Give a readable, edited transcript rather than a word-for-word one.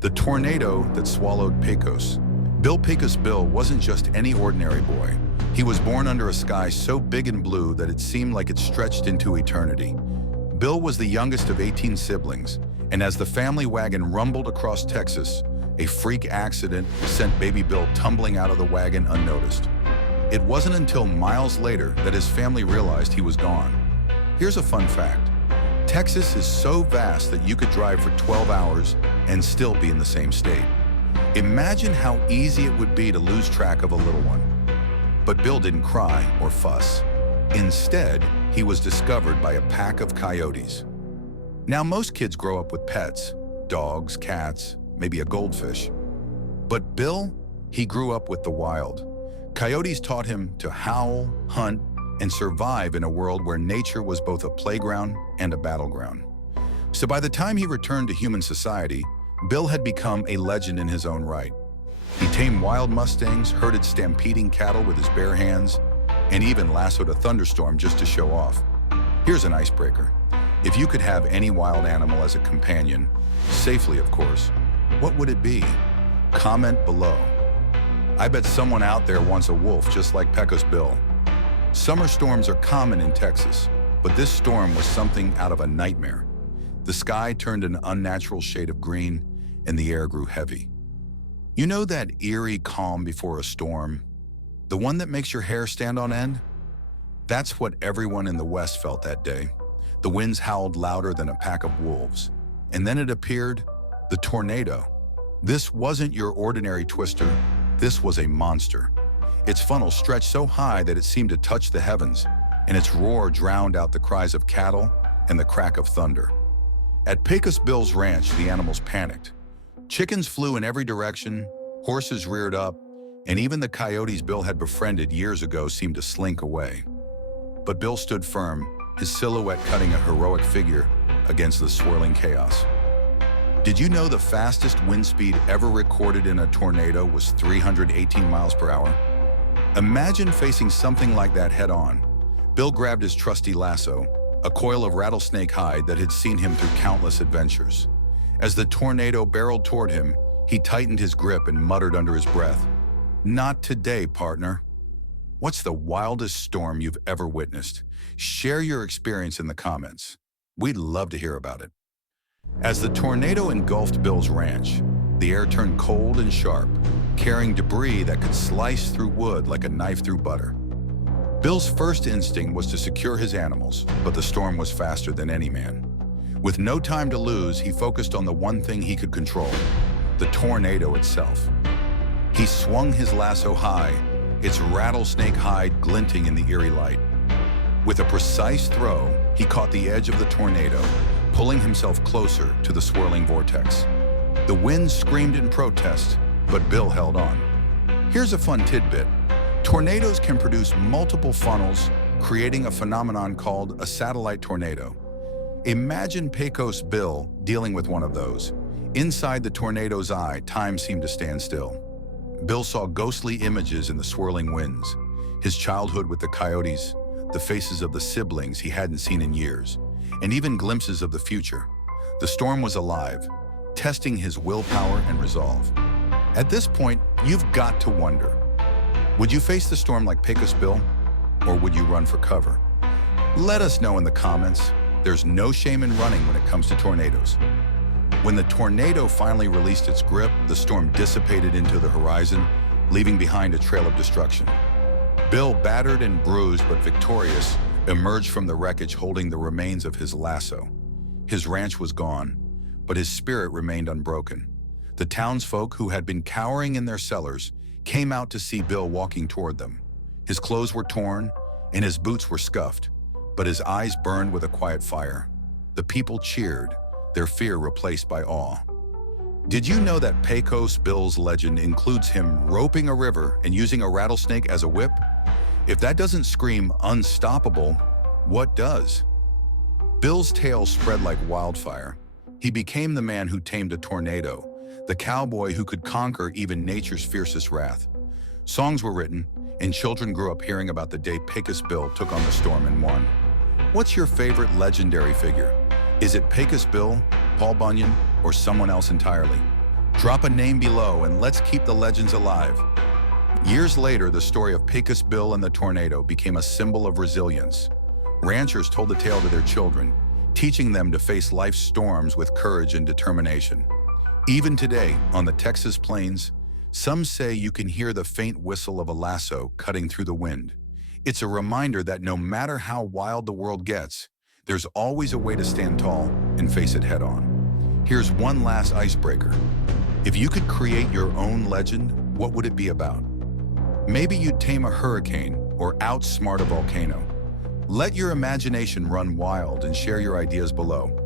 The tornado that swallowed Pecos. Pecos Bill wasn't just any ordinary boy. He was born under a sky so big and blue that it seemed like it stretched into eternity. Bill was the youngest of 18 siblings, and as the family wagon rumbled across Texas, a freak accident sent baby Bill tumbling out of the wagon unnoticed. It wasn't until miles later that his family realized he was gone. Here's a fun fact. Texas is so vast that you could drive for 12 hours and still be in the same state. Imagine how easy it would be to lose track of a little one. But Bill didn't cry or fuss. Instead, he was discovered by a pack of coyotes. Now, most kids grow up with pets, dogs, cats, maybe a goldfish. But Bill, he grew up with the wild. Coyotes taught him to howl, hunt, and survive in a world where nature was both a playground and a battleground. So by the time he returned to human society, Bill had become a legend in his own right. He tamed wild mustangs, herded stampeding cattle with his bare hands, and even lassoed a thunderstorm just to show off. Here's an icebreaker. If you could have any wild animal as a companion, safely of course, what would it be? Comment below. I bet someone out there wants a wolf just like Pecos Bill. Summer storms are common in Texas, but this storm was something out of a nightmare. The sky turned an unnatural shade of green, and the air grew heavy. You know that eerie calm before a storm? The one that makes your hair stand on end? That's what everyone in the West felt that day. The winds howled louder than a pack of wolves. And then it appeared, the tornado. This wasn't your ordinary twister. This was a monster. Its funnel stretched so high that it seemed to touch the heavens, and its roar drowned out the cries of cattle and the crack of thunder. At Pecos Bill's ranch, the animals panicked. Chickens flew in every direction, horses reared up, and even the coyotes Bill had befriended years ago seemed to slink away. But Bill stood firm, his silhouette cutting a heroic figure against the swirling chaos. Did you know the fastest wind speed ever recorded in a tornado was 318 miles per hour? Imagine facing something like that head-on. Bill grabbed his trusty lasso, a coil of rattlesnake hide that had seen him through countless adventures. As the tornado barreled toward him, he tightened his grip and muttered under his breath, "Not today, partner." What's the wildest storm you've ever witnessed? Share your experience in the comments. We'd love to hear about it. As the tornado engulfed Bill's ranch, the air turned cold and sharp, carrying debris that could slice through wood like a knife through butter. Bill's first instinct was to secure his animals, but the storm was faster than any man. With no time to lose, he focused on the one thing he could control, the tornado itself. He swung his lasso high, its rattlesnake hide glinting in the eerie light. With a precise throw, he caught the edge of the tornado, pulling himself closer to the swirling vortex. The wind screamed in protest, but Bill held on. Here's a fun tidbit. Tornadoes can produce multiple funnels, creating a phenomenon called a satellite tornado. Imagine Pecos Bill dealing with one of those. Inside the tornado's eye, time seemed to stand still. Bill saw ghostly images in the swirling winds, his childhood with the coyotes, the faces of the siblings he hadn't seen in years, and even glimpses of the future. The storm was alive, testing his willpower and resolve. At this point, you've got to wonder, would you face the storm like Pecos Bill, or would you run for cover? Let us know in the comments. There's no shame in running when it comes to tornadoes. When the tornado finally released its grip, the storm dissipated into the horizon, leaving behind a trail of destruction. Bill, battered and bruised but victorious, emerged from the wreckage holding the remains of his lasso. His ranch was gone, but his spirit remained unbroken. The townsfolk, who had been cowering in their cellars, came out to see Bill walking toward them. His clothes were torn and his boots were scuffed, but his eyes burned with a quiet fire. The people cheered, their fear replaced by awe. Did you know that Pecos Bill's legend includes him roping a river and using a rattlesnake as a whip? If that doesn't scream unstoppable, what does? Bill's tale spread like wildfire. He became the man who tamed a tornado, the cowboy who could conquer even nature's fiercest wrath. Songs were written, and children grew up hearing about the day Pecos Bill took on the storm and won. What's your favorite legendary figure? Is it Pecos Bill, Paul Bunyan, or someone else entirely? Drop a name below and let's keep the legends alive. Years later, the story of Pecos Bill and the tornado became a symbol of resilience. Ranchers told the tale to their children, teaching them to face life's storms with courage and determination. Even today, on the Texas plains, some say you can hear the faint whistle of a lasso cutting through the wind. It's a reminder that no matter how wild the world gets, there's always a way to stand tall and face it head on. Here's one last icebreaker. If you could create your own legend, what would it be about? Maybe you'd tame a hurricane or outsmart a volcano. Let your imagination run wild and share your ideas below.